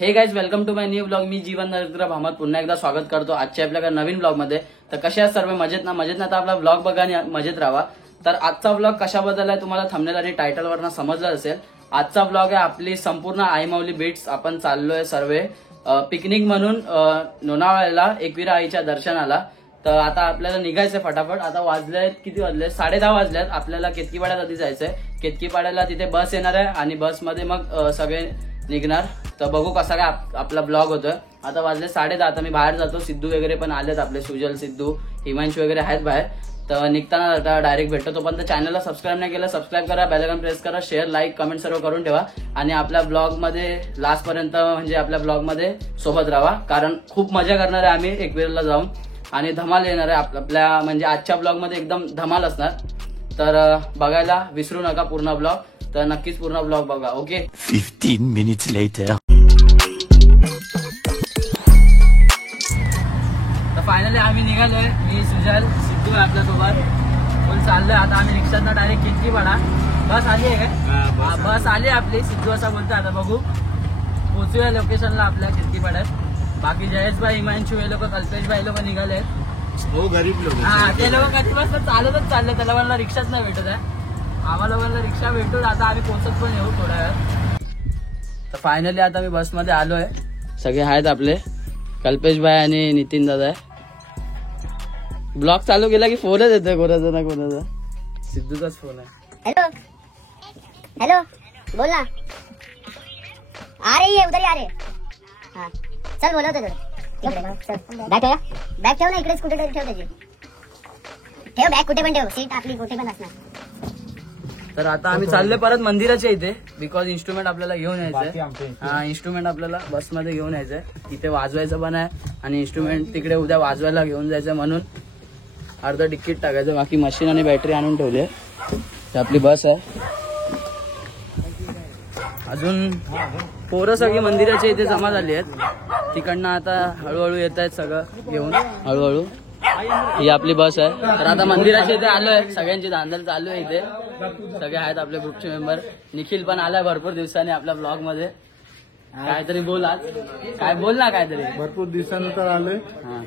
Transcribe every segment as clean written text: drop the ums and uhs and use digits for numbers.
हे guys welcome to my new blog. मी जीवन नरेंद्र भामत पुन्हा एकदा स्वागत करतो आजच्या आपल्या नवीन ब्लॉग मध्ये. तर कशा आहात सर्व? मजेत ना तर आपला ब्लॉग बघा आणि मजेत राहा. तर आजचा ब्लॉग कशाबद्दल आहे तुम्हाला थंबनेल आणि टायटल वरनं समजलं असेल. आजचा ब्लॉग आहे आपली संपूर्ण आई माऊली बीट्स. आपण चाललोय सर्वे पिकनिक म्हणून लोणावळ्याला एकविरा आईच्या दर्शनाला. तर आता आपल्याला निघायचंय फटाफट. आता वाजले किती वाजले? 10:30 वाजलेत. आपल्याला केतकीपाड्यात आधी जायचंय. केतकीपाड्याला तिथे बस येणार आहे आणि बसमध्ये मग सगळे निघणार. तर बघू कसा काय आपला ब्लॉग होतोय. आता वाजले 10:30. आता मी बाहेर जातो. सिद्धू वगैरे पण आलेत आपले. सुजल, सिद्धू, हिमांशू वगैरे आहेत बाहेर. तर निघताना आता डायरेक्ट भेटतो. तोपर्यंत चॅनलला सबस्क्राईब नाही केलं सबस्क्राईब करा, बेल आयकॉन प्रेस करा, शेअर, लाईक, कमेंट सर्व करून ठेवा आणि आपल्या ब्लॉग मध्ये लास्ट पर्यंत म्हणजे आपल्या ब्लॉग मध्ये सोबत राहा. कारण खूप मजा करणार आहे आम्ही एकविराला जाऊन आणि धमाल येणार आहे आपल्या म्हणजे आजच्या ब्लॉग मध्ये एकदम धमाल असणार. तर बघायला विसरू नका पूर्ण ब्लॉग. तर नक्कीच पूर्ण ब्लॉग बघा. ओके. 15 minutes later. तर फायनली आम्ही निघालोय. मी, सुजल, सिद्धू आहे आपल्यासोबत. फुल चाललोय. आता आम्ही रिक्षातनं डायरेक्ट केतकीपाडा. बस आली आहे काय? बस आली आपली. सिद्धू असा बोलतो. आता बघू पोहोचूया लोकेशनला आपल्या केतकीपाड्यात. बाकी जयेशभाई, हिमांशू हे लोक, कल्पेशभाई लोक निघाले. हो गरीब लोक. हा ते लोक कधीपासून चालतच चालले. त्याला मला रिक्षाच नाही भेटत आहे. आम्हाला लोकांना रिक्षा भेटून आता आम्ही पोहोचत पण येऊ थोड्या वेळात. तर फायनली आता मी बसमध्ये आलोय. सगळे आहेत आपले. कल्पेशभाई आणि नितीन दादा आहे. ब्लॉग चालू केला की फोनच येतोय कोणाचा ना कोणाचा. सिद्धूचाच फोन आहे. हेलो हेलो बोल ना. आ रही है उधर ही आ रहे. हाँ चल बोलवते थोडं. बॅग ठेव ना इकडे. स्कूटर ठेव त्याची. ठेव बॅग कुठे पण ठेव. सीट आपली कुठे पण असणार. तर आता आम्ही चाललोय परत मंदिराच्या इथे. बिकॉज इन्स्ट्रुमेंट आपल्याला घेऊन यायचंय. हा इन्स्ट्रुमेंट आपल्याला बसमध्ये घेऊन यायचंय. तिथे वाजवायचं पण आहे आणि इन्स्ट्रुमेंट तिकडे उद्या वाजवायला घेऊन जायचं म्हणून अर्ध तिकीट टाकायचं. बाकी मशीन आणि बॅटरी आणून ठेवली आहे. ही आपली बस आहे. अजून पोरं सगळी मंदिराच्या इथे जमा झाली आहेत. तिकडनं आता हळूहळू येत आहेत सगळं घेऊन हळूहळू. ही आपली बस आहे. तर आता मंदिराच्या इथे आलोय. सगळ्यांची धांदल चालू आहे इथे. सगळे आहेत आपले ग्रुपचे मेंबर. निखिल पण आलाय भरपूर दिवसांनी आपल्या ब्लॉग मध्ये. काहीतरी बोल आज. काय बोल ना काहीतरी. भरपूर दिवसानंतर आलोय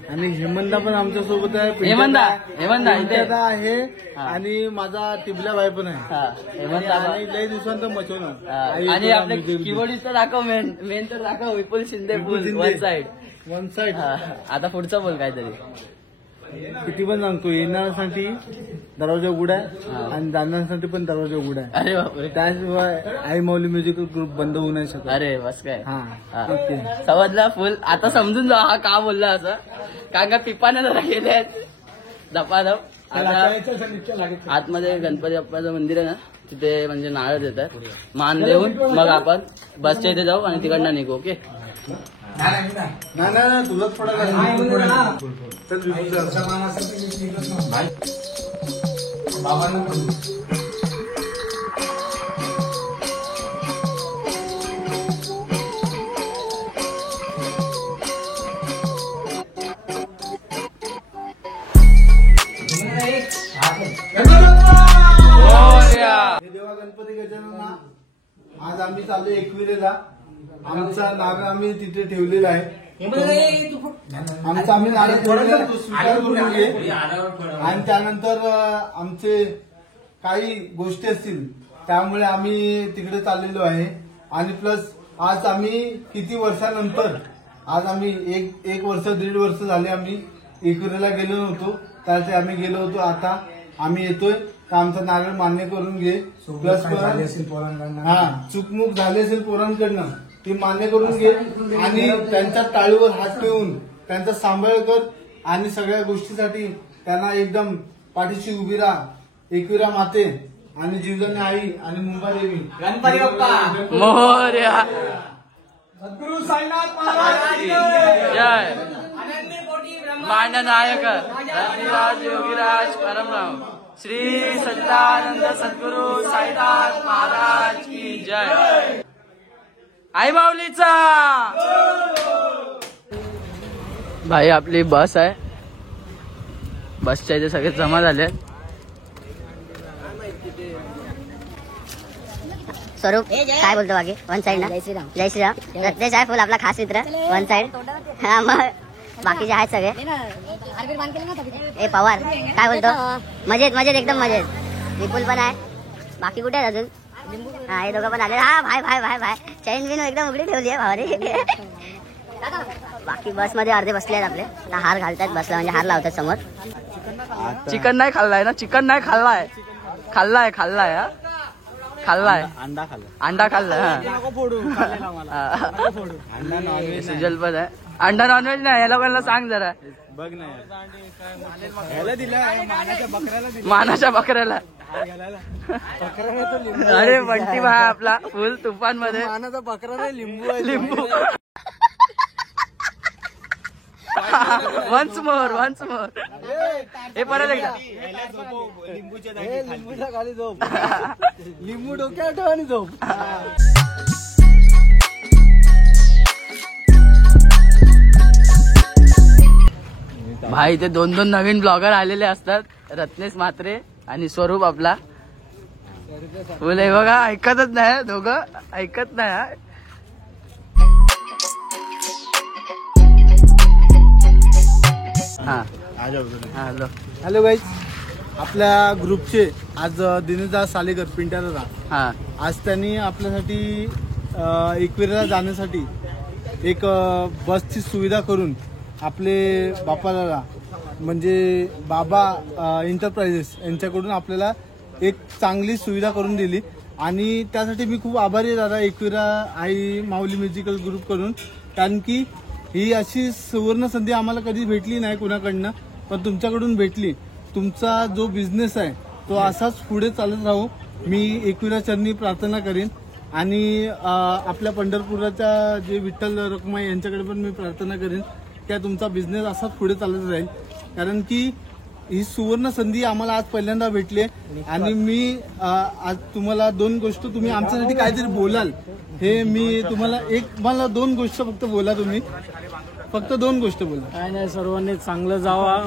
आणि हेमंता पण आमच्या सोबत आहे. हेमंता इथे आहे आणि माझा टिबल्या भाई पण आहे. हेमंता आणि लय दिवसानंतर मचवणार. आणि आपले कीबोर्डिस्ट तर दाखव. मेन तर दाखव. विपुल शिंदे फुल वन साइड. आता पुढचं बोल काहीतरी. किती पण सांगतो. येणाऱ्यांसाठी दरवाजा उघडा आहे आणि जाणाऱ्यांसाठी पण दरवाजा उघडा आहे. अरे बापरे. त्याशिवाय आई माऊली म्युझिकल ग्रुप बंद होऊ नाही शकत. अरे बस काय. हा समजला फुल. आता समजून जा हा का बोलला असं. कारण का पिपाने जरा गेले आहेत धपाधप. आता आतमध्ये गणपती बाप्पाचं मंदिर आहे ना तिथे म्हणजे नारळ देतात. मान देऊन मग आपण बसच्या इथे जाऊ आणि तिकडनं निघू. ओके. नाही तुलाच पडायला. देवा गणपती गजानन. आज आम्ही चाललो एकविरेला. आमचा नारळ आम्ही तिथे ठेवलेला आहे. आमचा आम्ही नारळ स्वीकार करून घे आणि त्यानंतर आमचे काही गोष्टी असतील त्यामुळे आम्ही तिकडे चाललेलो आहे. आणि प्लस आज आम्ही किती वर्षानंतर आज आम्ही एक वर्ष 1.5 वर्ष झाले आम्ही एकविरेला गेलो नव्हतो. त्यासाठी आम्ही गेलो होतो. आता आम्ही येतोय. तर आमचा नारळ मान्य करून घे. प्लस चुकमुक झाली असेल पोरांकडनं ती मान्य करून घे आणि त्यांच्या टाळीवर हात ठेवून त्यांचा सांभाळ कर आणि सगळ्या गोष्टीसाठी त्यांना एकदम पाठीशी उभी राहा. एकविरा माते आणि जीवदानी आई आणि मुंबादेवी गणपती बाप्पा मोरया. सद्गुरु साईनाथ महाराज जय. मांडनायक रतिराज योगीराज परमराम श्री सच्चिदानंद सद्गुरु साईनाथ महाराज की जय. आई माऊलीचा. भाई आपली बस आहे. बसच्या इथे सगळे जमा झाले. स्वरूप काय बोलतो बाकी वन साइड ना जय श्रीराम रत्नेश आहे फुल आपला खास मित्र वन साइड हा मग बाकीचे आहेत सगळे ए पवार काय बोलतो मजेत मजेत एकदम मजेत विपुल पण आहे बाकी कुठे आहेत अजून हा हे दोघं पण आले हा भाई भाई भाई भाई चैन बिन एकदम उघडी ठेवली आहे भावाने बाकी बस मध्ये अर्धे बसले आहेत आपले आता हार घालतात बसला म्हणजे हार लावतात समोर चिकन नाही खाल्लाय ना चिकन नाही खाल्लाय खाल्लाय हा खाल्लाय अंडा खाल्लाय सुजल पण आहे अंडा नॉनव्हेज नाही याला कोणाला सांग जरा बघ ना याला दिला मानाच्या बकऱ्याला अरे बंटी भाई आपला फुल तुफान मध्ये मानाचा बकरा नाही लिंबू लिंबू वन्स मोर हे परत एकदा लिंबूच्या खाली झोप लिंबू डोक्यावर ठेव आणि झोप भाई ते दोन नवीन ब्लॉगर आलेले असतात रत्नेश म्हात्रे आणि स्वरूप आपला फुल हे बघा ऐकतच नाही दोघं ऐकत नाही हा हॅलो हॅलो गाईज आपल्या ग्रुपचे आज दिनेशदास सालेकर पिंट्याला हा आज त्यांनी आपल्यासाठी एकविरेला जाण्यासाठी एक बसची सुविधा करून आपले बापाला म्हणजे बाबा एंटरप्राइजेस यांच्याकडून आपल्याला एक चांगली सुविधा करून दिली आणि त्यासाठी मी खूप आभारी आहे दादा एकविरा आई माऊली म्युझिकल ग्रुपकडून कारण की ही अशी सुवर्ण संधी आम्हाला कधी भेटली नाही कुणाकडनं पण तुमच्याकडून भेटली तुमचा जो बिझनेस आहे तो असाच पुढे चालत राहू मी एकविरा चरणी प्रार्थना करीन आणि आपल्या पंढरपुराच्या जे विठ्ठल रखुमाई यांच्याकडे पण मी प्रार्थना करीन त्या तुमचा बिझनेस असाच पुढे चालत राहील कारण की ही सुवर्ण संधी आम्हाला आज पहिल्यांदा भेटली आणि मी आज तुम्हाला दोन गोष्ट तुम्ही आमच्यासाठी काहीतरी बोलाल हे मी तुम्हाला मला दोन गोष्ट फक्त बोला तुम्ही फक्त दोन गोष्ट बोला काय नाही सर्वांनी चांगलं जावा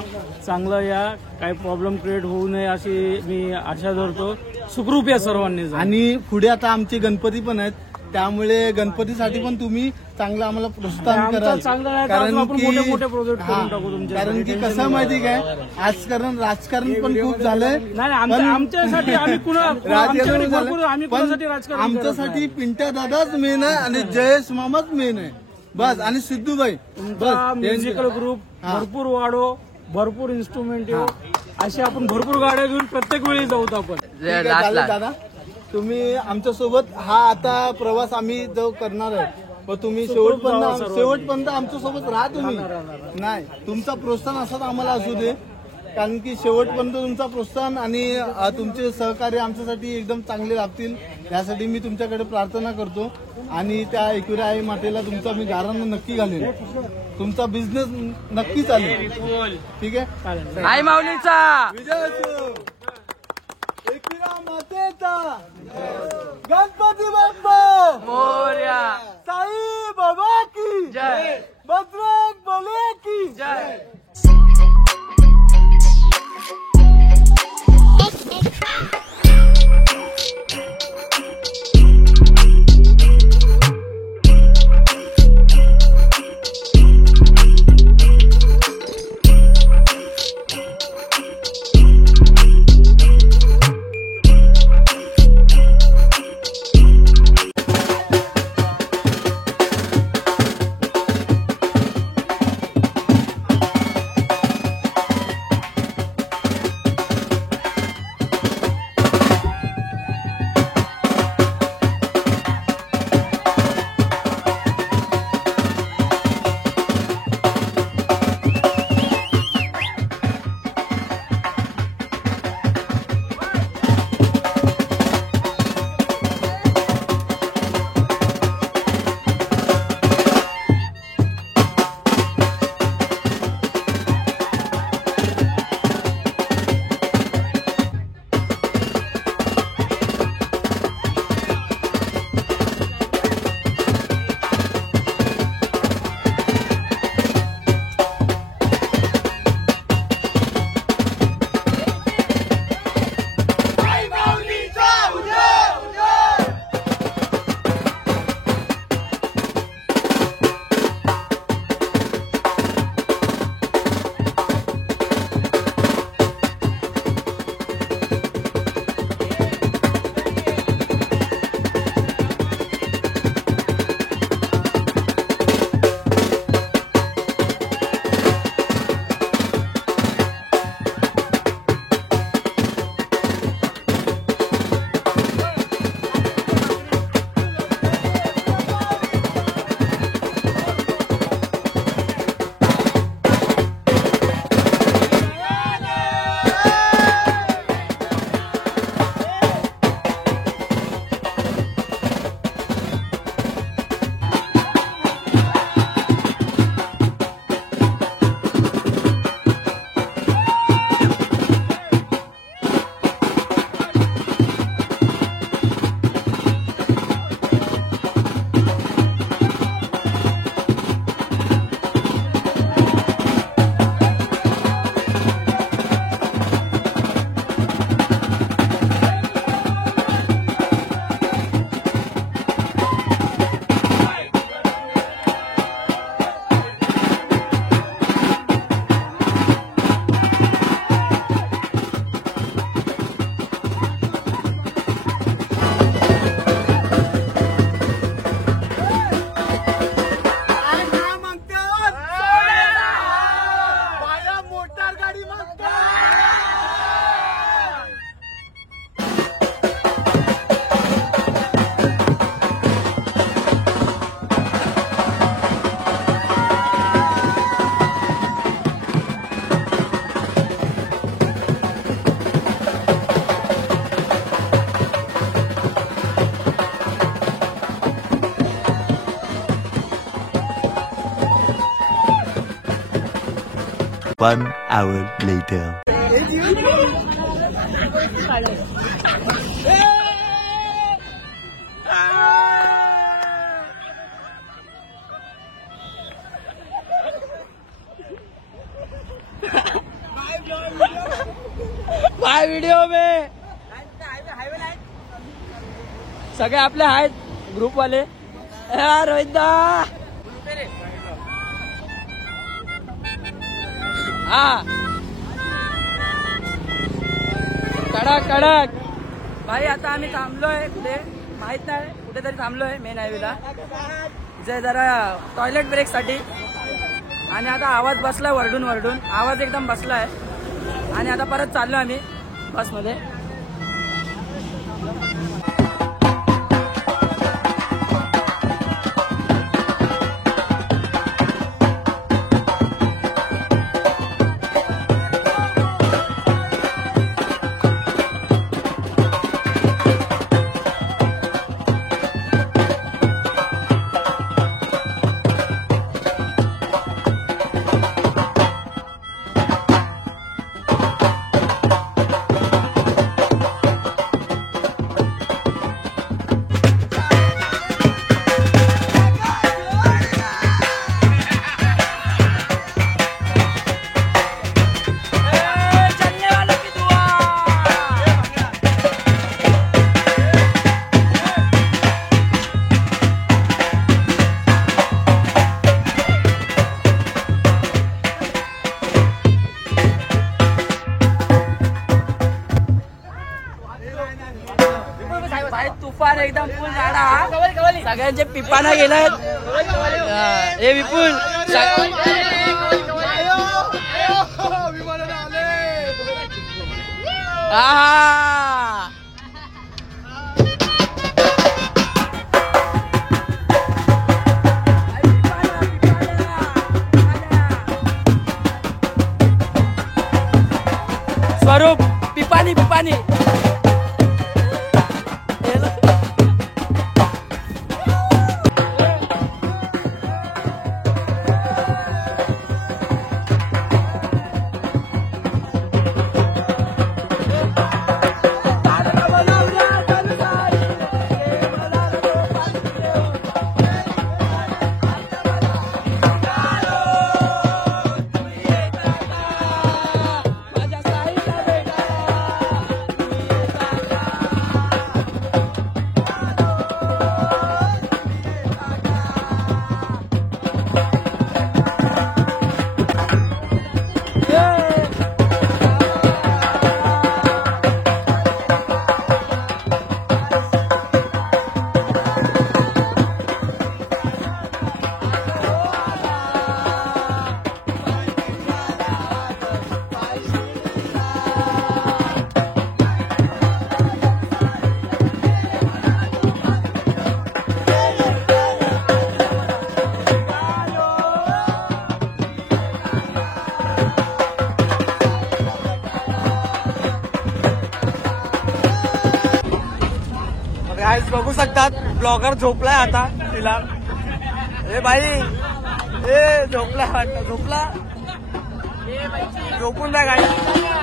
चांगलं या काही प्रॉब्लेम क्रिएट होऊ नये अशी मी आशा धरतो सुखरूप या सर्वांनी आणि पुढे आता आमचे गणपती पण आहेत त्यामुळे गणपतीसाठी पण तुम्ही चांगलं आम्हाला प्रोत्साहन कराल कारण की कसं माहिती काय आजकारण राजकारण पण खूप झालंय आमच्यासाठी आमच्यासाठी पिंट्या दादाच मेन आहे आणि जयेश मामाच मेन आहे बस आणि सिद्धूबाई बस म्युझिकल ग्रुप भरपूर वाढो भरपूर इन्स्ट्रुमेंट येऊ असे आपण भरपूर गाड्या घेऊन प्रत्येक वेळी जाऊ आपण दादा तुम्ही आमच्यासोबत हा आता प्रवास आम्ही जो करणार आहे पण तुम्ही शेवटपर्यंत आमच्यासोबत राहा तुम्ही नाही तुमचा प्रोत्साहन असंच आम्हाला असू दे कारण की शेवटपर्यंत तुमचा प्रोत्साहन आणि तुमचे सहकार्य आमच्यासाठी एकदम चांगले लाभतील यासाठी मी तुमच्याकडे प्रार्थना करतो आणि त्या एकविरा आई मातेला तुमचा मी गारांना नक्की घालेन तुमचा बिझनेस नक्की चालेल ठीक आहे आई माऊलीचा विजय असो एकविरा मातेचा गणपती बाप्पा मोरया साई बाबा की जय बजरंग बली की जय 1 hour later. बाय व्हिडिओ में सगळे आपले आहेत ग्रुप वाले. रोहितदा हा कडक कडक भाई. आता आम्ही थांबलोय कुठे माहित नाही, कुठेतरी थांबलोय मेन हायवेला जे जरा टॉयलेट ब्रेक साठी. आणि आता आवाज बसलाय वरडून वरडून, आवाज एकदम बसलाय. आणि आता परत चाललो आम्ही बसमध्ये. भाई तुफान एकदम फुल झाडा, सगळ्यांचे पिपाना गेलाय. हे विपुल हा स्वरूप पिपानी पिपानी. गाइस बघू शकतात ब्लॉगर झोपलाय आता तिला. ए भाई ए झोपला वाटतं, झोपला झोपून द्या गाइस.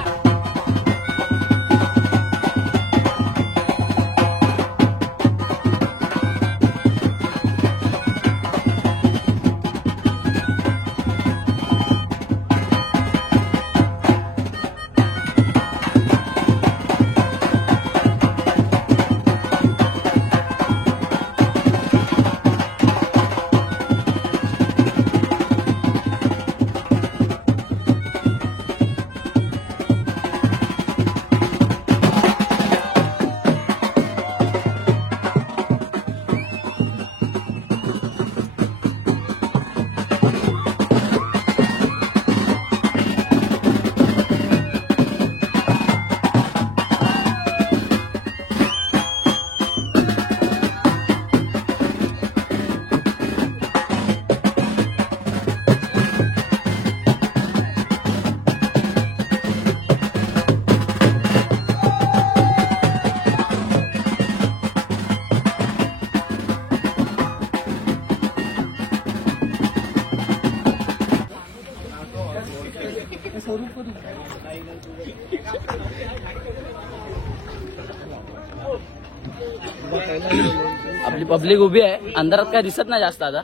आपली पब्लिक उभी आहे, अंधारात काय दिसत नाही जास्त आता,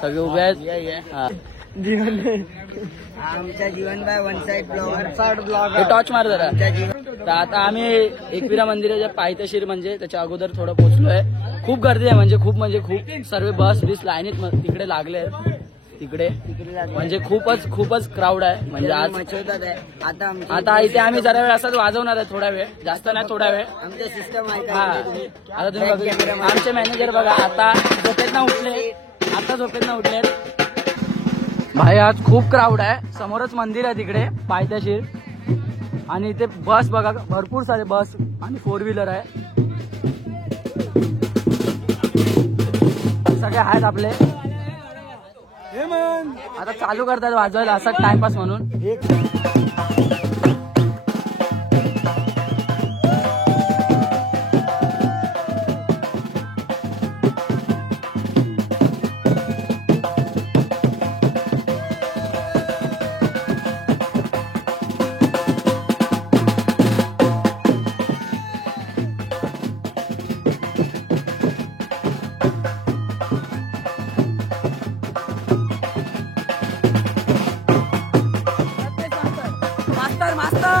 सगळे उभे आहेत. हा. आमच्या जीवनबाई वन साइड ब्लॉगर हे टॉर्च मार जरा. तर आता आम्ही एकविरा मंदिराच्या पायथ्याशी म्हणजे त्याच्या अगोदर थोडं पोहोचलोय. खूप गर्दी आहे, म्हणजे खूप सर्व बस बिस लाईनीत तिकडे लागले आहेत. तिकडे म्हणजे खूपच क्राऊड आहे. म्हणजे आज आता इथे आम्ही जरा वेळ असंच वाजवणार आहे, थोडा वेळ, जास्त नाही, थोडा वेळ. आमचं सिस्टम आहे हा. आता तुम्ही बघा, आमचे मॅनेजर बघा आता झोपेतनं उठले. भाई आज खूप क्राऊड आहे. समोरच मंदिर आहे तिकडे पायथ्याशीर, आणि इथे बस बघा, भरपूर सारे बस आणि 4 व्हीलर आहे, सगळे आहेत आपले. आता चालू करतात वाजवायला असं टाइमपास म्हणून. मास्तर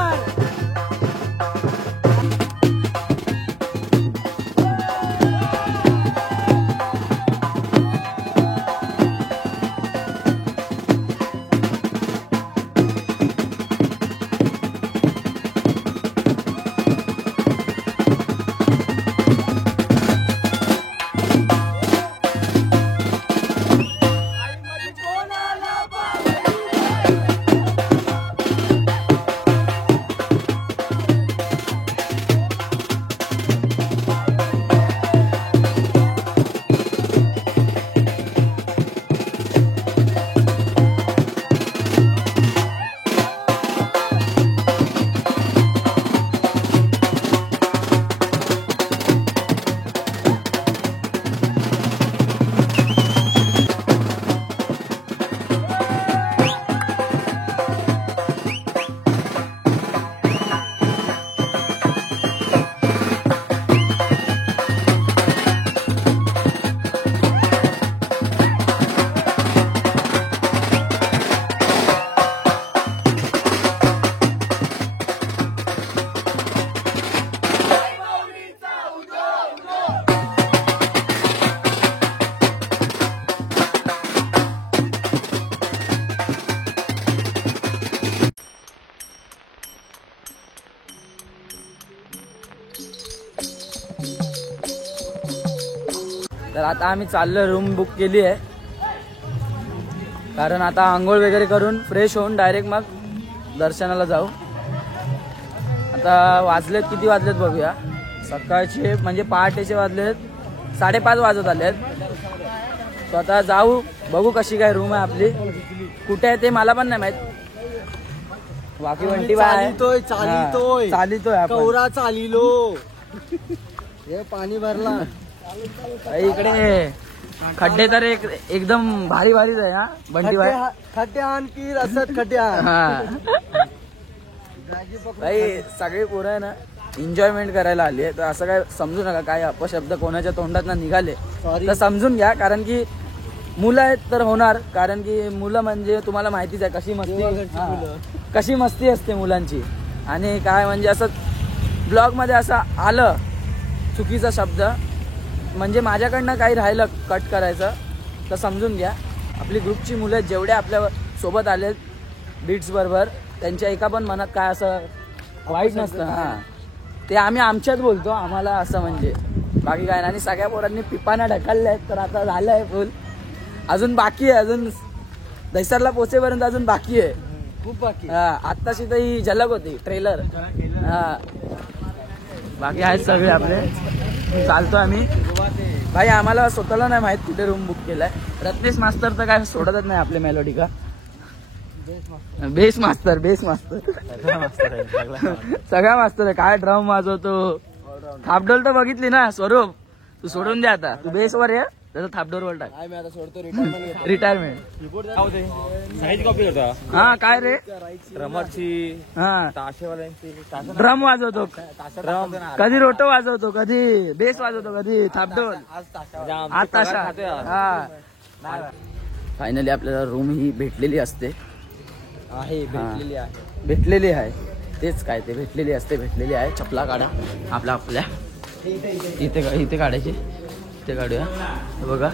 तर आता आम्ही चाललो, रूम बुक केली आहे, कारण आता आंघोळ वगैरे करून फ्रेश होऊन डायरेक्ट मग दर्शनाला जाऊ. आता वाजलेत, किती वाजलेत बघूया. सकाळचे म्हणजे पहाटेचे वाजलेत 5:30 वाजत आलेत. तो आता जाऊ, बघू कशी काय रूम आहे आपली, कुठे आहे ते मला पण नाही माहित. बाकी वंटी बाय चालितोय कौरा चालिलो. हे पाणी भरला इकडे. खड्डे तर एकदम भारी आहे. हा बंटी बाय, खड्डे आणखी रसद खड्डे आण. हा भाई सगळी पोरं आहे ना एन्जॉयमेंट करायला आली आहे. तर असं काय समजू नका, काय अपशब्द कोणाच्या तोंडात ना निघाले तर समजून घ्या, कारण की मुलं आहेत तर होणार. कारण की मुलं म्हणजे तुम्हाला माहितीच आहे कशी मस्ती असते मुलांची. आणि काय म्हणजे असं ब्लॉग मध्ये असं आलं चुकीचा शब्द म्हणजे माझ्याकडनं काही राहिलं कट करायचं तर समजून घ्या. आपली ग्रुपची मुलं जेवढे आपल्या सोबत आले बीट्स बरोबर, त्यांच्या एका पण मनात काय असं वाईट नसतं. हा, ते आम्ही आमच्यात बोलतो, आम्हाला असं म्हणजे बाकी काय नाही. आणि सगळ्या पोरांनी पिपाना ढकलल्या आहेत, तर आता झालं आहे फुल. अजून बाकी आहे, अजून दहिसरला पोचेपर्यंत अजून बाकी आहे, खूप बाकी. हा, आत्ताशी तर ही झलक होती, ट्रेलर. हा, बाकी आहेत सगळे आपले. चालतो आम्ही. भाई आम्हाला स्वतःला नाही माहित कुठे रूम बुक केलाय. रत्नेश मास्तर तर काय सोडतच नाही आपले मेलोडी का. बेस मास्तर सगळा मास्तर आहे. काय ड्रम वाजवतो, थापडोल तर बघितली ना स्वरूप, तू सोडून द्या आता, तू बेसवर ये. त्याचा थापडोर वर टाक. काय मी आता सोडतो रिटायरमेंट रिटायरमेंट. साईज कॉपी करता हा काय रे. रमरची हा ताशेवाल्यांची ड्रम वाजवतो, कधी रोटो वाजवतो, कधी बेस वाजवतो, कधी थापडोल. आज ताशा. हा फायनली आपल्याला रूम ही भेटलेली असते. आहे भेटलेली भेटलेली आहे. तेच काय ते भेटलेली असते, भेटलेली आहे. चपला काढा आपल्या इथे काढायची. इथे काढूया. हे बघा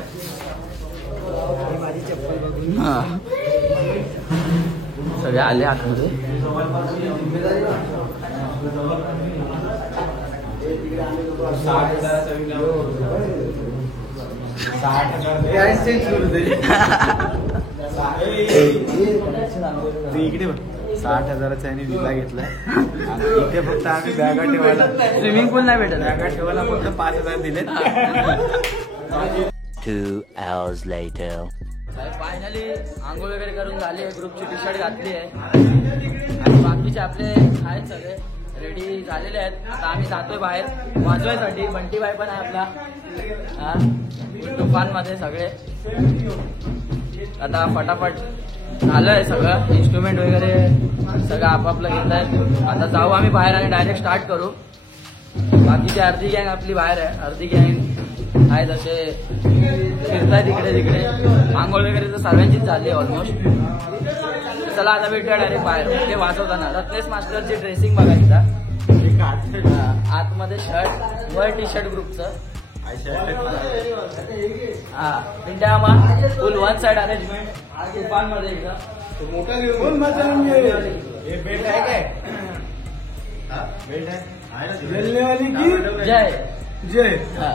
हा सगळे आले आतमध्ये. इकडे 60,000चा आणि विला घेतलाय. इथे फक्त आम्ही बॅगा ठेवायला, स्विमिंग पूल नाही भेटत. बॅगा ठेवायला फक्त 5,000 दिले. 2 hours later. फायनली आंघोळ वगैरे करून झाली. ग्रुपची टी शर्ट घातली आहे आणि बाकीचे आपले आहेत सगळे रेडी झालेले आहेत. आता आम्ही जातोय बाहेर वाजवायसाठी. बंटी बाई पण आहे आपला. हा तुफानमध्ये सगळे. आता फटाफट झालंय सगळं. इन्स्ट्रुमेंट वगैरे सगळं आपापलं घेत आहेत. आता जाऊ आम्ही बाहेर आणि डायरेक्ट स्टार्ट करू. बाकीची अर्धी गँग आपली बाहेर आहे, अर्धी गँग आहेत असे फिरतायत इकडे तिकडे. आंघोळ वगैरे तर सर्वांचीच झाली ऑलमोस्ट. चला आता भेटूया डायरेक्ट बाहेर. ते वाजवताना रत्नेश मास्टरची ड्रेसिंग बघायचा. आतमध्ये शर्ट, वर टी शर्ट ग्रुपचं. हा पिंट्या मामा फुल वन साइड अरेंजमेंट तुफानमध्ये एकदम मोठा घेऊन मजा हे बेल्ट आहे काय? बेल्ट आहे जल्लेवाली की जय जय. हा.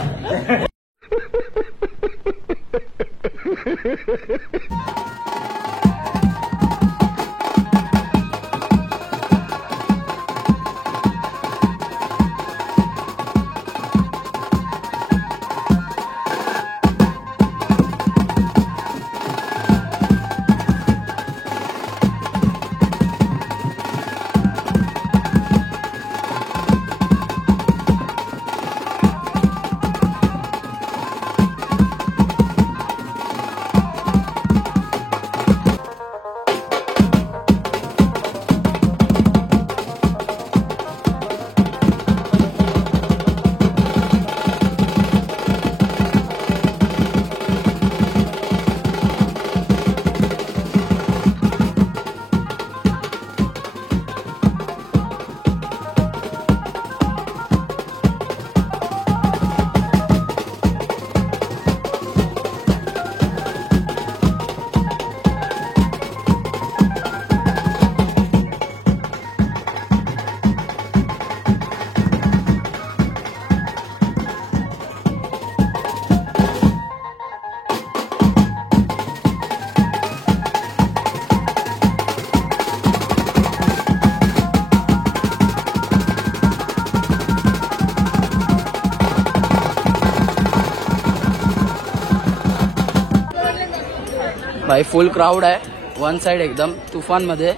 भाई फुल क्राउड आहे. वन साइड एकदम तुफान मध्ये.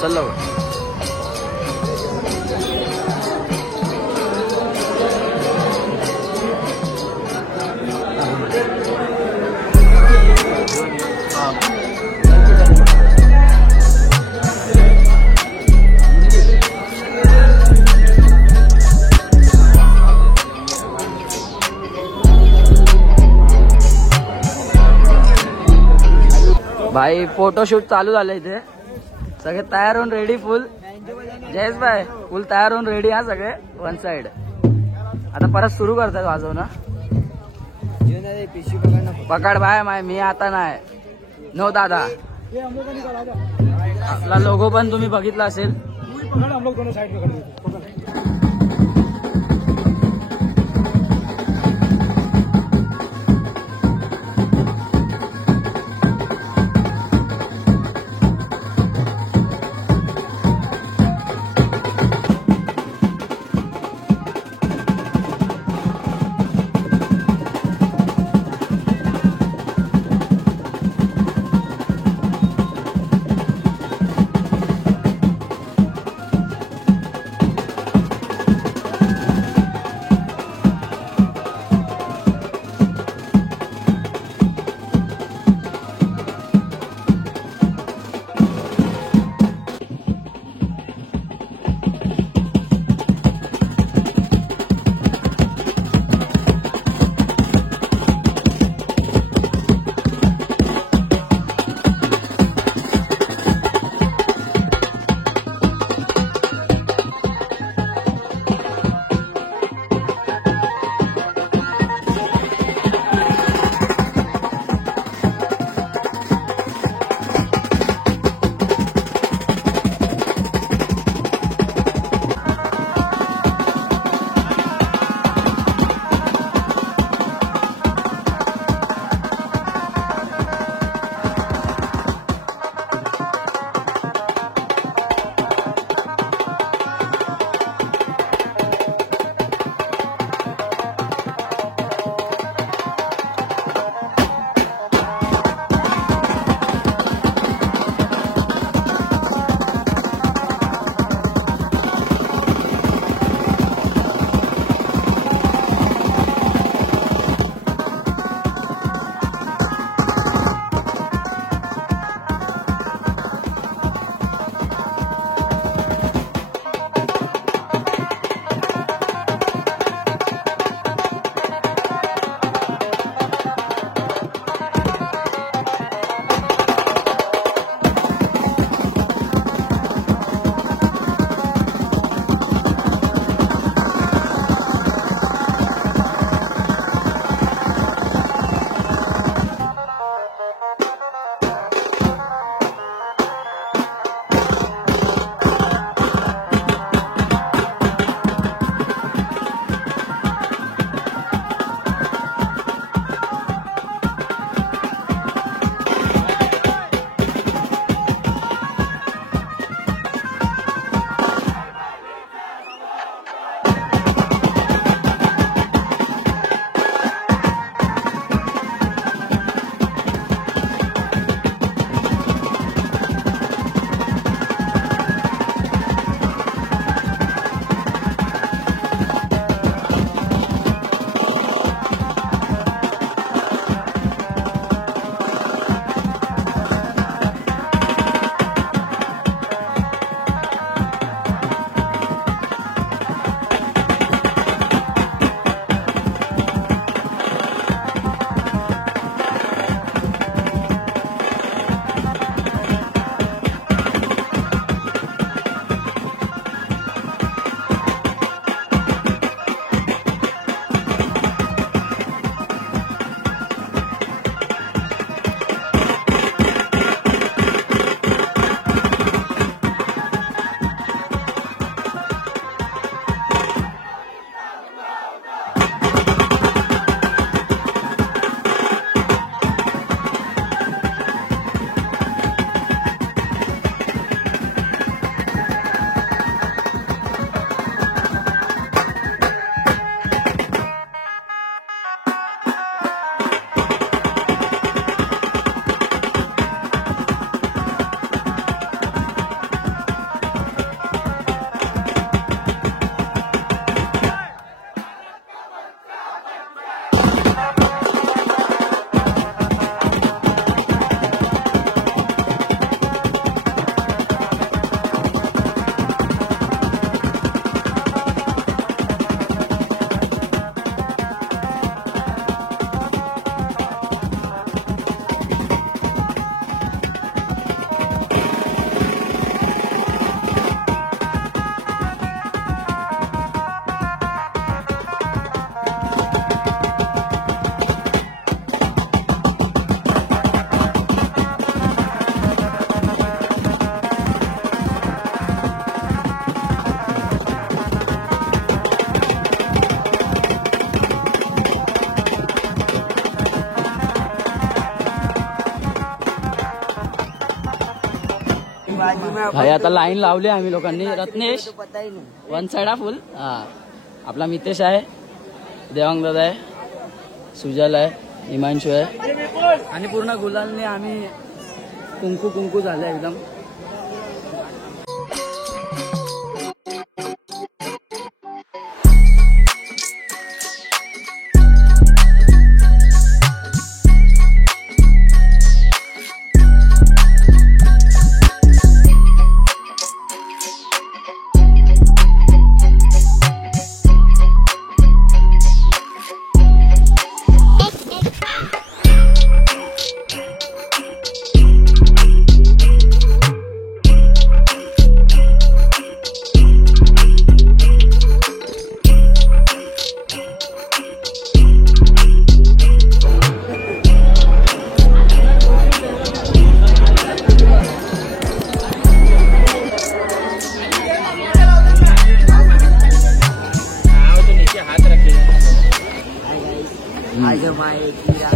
चलो भाई फोटोशूट चालू झालं इथे. सगळे तयार होऊन रेडी फुल. जयेश भाई फुल तयार होऊन रेडी. हा सगळे वन साइड. आता परत सुरू करतात वाजवणं. पकड भाई माय मी आता नाही. नो दादा. आपला लोगो पण तुम्ही बघितला असेल. भाई आता लाईन लावली आम्ही लोकांनी. रत्नेश वन साइड हा फुल. हा आपला मितेश आहे, देवांग दादा आहे, सुजल आहे, हिमांशू आहे आणि पूर्ण गुलालने आम्ही कुंकू कुंकू झालं एकदम.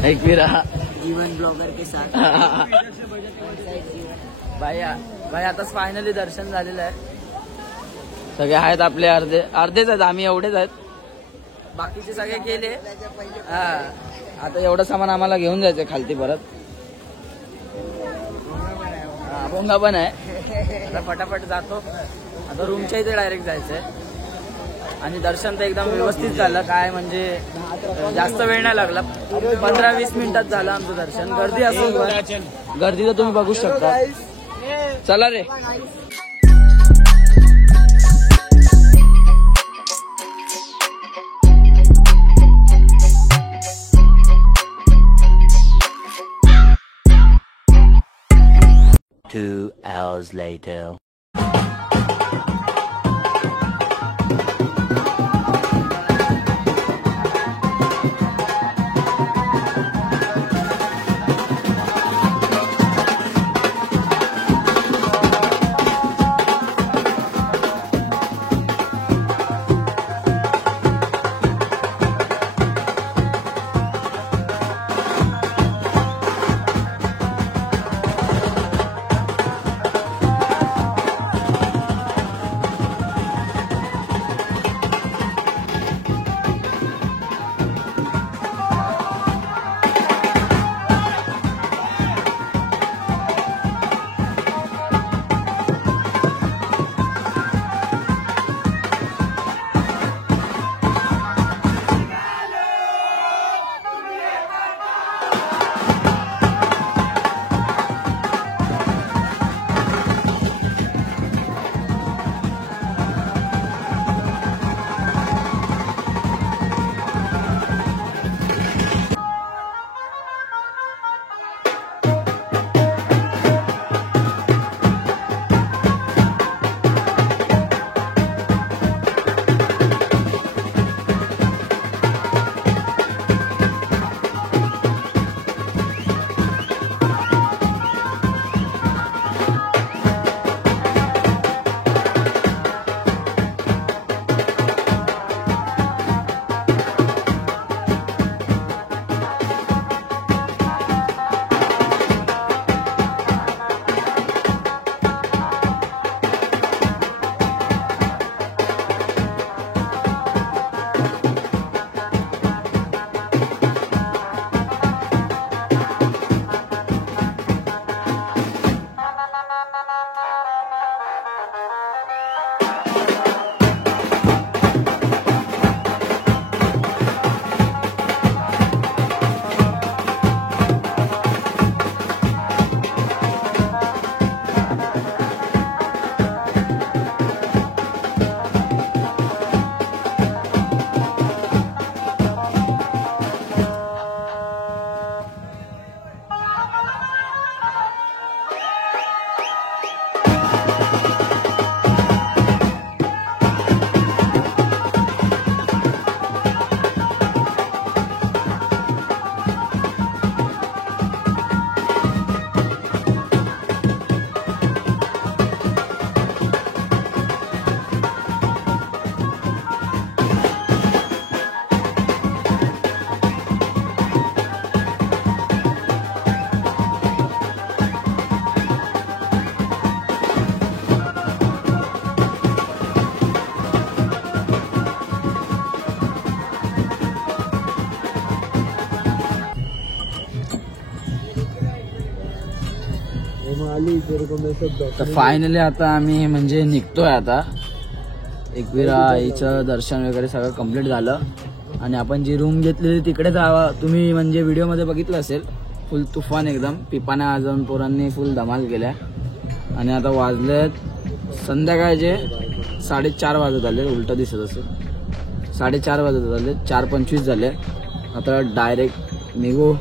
एक भी रहा जीवन ब्लॉगर के साथ. भाई आताच फायनली दर्शन झालेलं आहे. सगळे आहेत आपले अर्धेच आहेत, आम्ही एवढेच आहेत, बाकीचे सगळे गेले. हा आता एवढं सामान आम्हाला घेऊन जायचंय खालती परत. हा भोंगा पण आहे. आता फटाफट जातो. आता रूमच्या इथे डायरेक्ट जायचंय. आणि दर्शन तर एकदम व्यवस्थित झालं. काय म्हणजे जास्त वेळ नाही लागला, 15-20 मिनिटात झालं आमचं दर्शन. गर्दी असेल, गर्दी तर तुम्ही बघू शकता. चला रे. Two hours later. तर फायनली आता आम्ही म्हणजे निघतोय आता. एकविरा आईचं दर्शन वगैरे सगळं कम्प्लीट झालं आणि आपण जी रूम घेतलेली तिकडे तुम्ही म्हणजे व्हिडिओमध्ये बघितलं असेल. फुल तुफान एकदम पिपाण्या अजून पोरांनी फुल धमाल केल्या. आणि आता वाजलेत संध्याकाळचे 4:30 वाजत आले. उलट दिसत असेल 4:30 वाजत आले. 4:25 झाले. आता डायरेक्ट निघू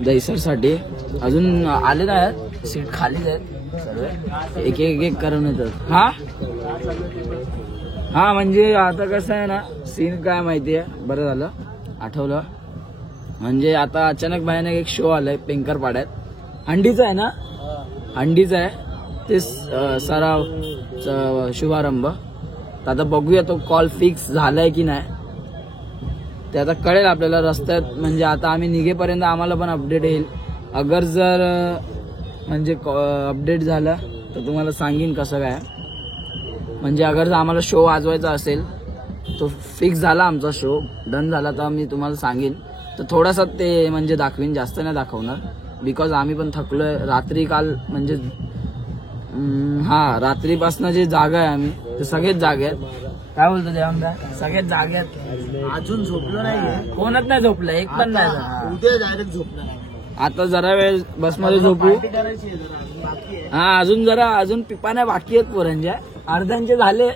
दहीसरसाठी. अजून आले नाहीत, सीट खालीच आहेत सर्व. एक एक करून येतात. हा म्हणजे आता कसं आहे ना सीन काय माहितीये. बरं झालं आठवलं. म्हणजे आता अचानक भयानक एक शो आलाय पेंकरपाड्यात. हंडीचा आहे ना, हंडीचा आहे ते सराव शुभारंभ. तर आता बघूया तो कॉल फिक्स झालाय की नाही ते आता कळेल आपल्याला रस्त्यात. म्हणजे आता आम्ही निघेपर्यंत आम्हाला पण अपडेट येईल. अगर जर म्हणजे अपडेट झाला तर तुम्हाला सांगीन कसं काय. म्हणजे अगर आम्हाला शो वाजवायचा असेल तो फिक्स झाला, आमचा शो डन झाला तर मी तुम्हाला सांगेन. तर थोडासा ते म्हणजे दाखवीन, जास्त नाही दाखवणार. बिकॉज आम्ही पण थकलोय. रात्री काल म्हणजे रात्रीपासून जे जागा आहे आम्ही ते सगळेच जागे आहेत. काय बोलतो देवांगा, सगळेच जागे आहेत. अजून झोपलो नाही, कोणच नाही झोपलं, एक पण नाही. उद्या डायरेक्ट झोपणार. आता जरा वेळ बसमध्ये झोपू. अजून पिपाण्या बाकी आहेत पोरांच्या. अर्ध्यांचे झाले,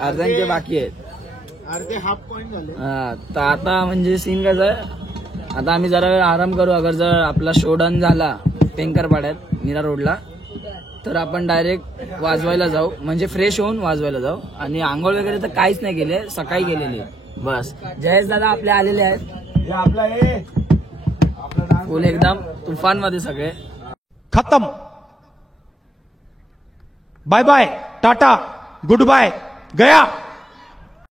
अर्ध्यांचे बाकी आहेत. अर्धे हाफ पॉइंट झाले. तर आता म्हणजे सीन कसं आहे. आता आम्ही जरा वेळ आराम करू. अगर जर आपला शो डन झाला पेंकरपाड्यात मीरा रोडला तर आपण डायरेक्ट वाजवायला जाऊ. म्हणजे फ्रेश होऊन वाजवायला जाऊ. आणि आंघोळ वगैरे तर काहीच नाही केले, सकाळी गेलेली बस. जयेश दादा आपले आलेले आहेत. आपला फुल एकदम तुफान मध्ये सगळे. खत्म. बाय बाय, टाटा, गुड बाय, गया.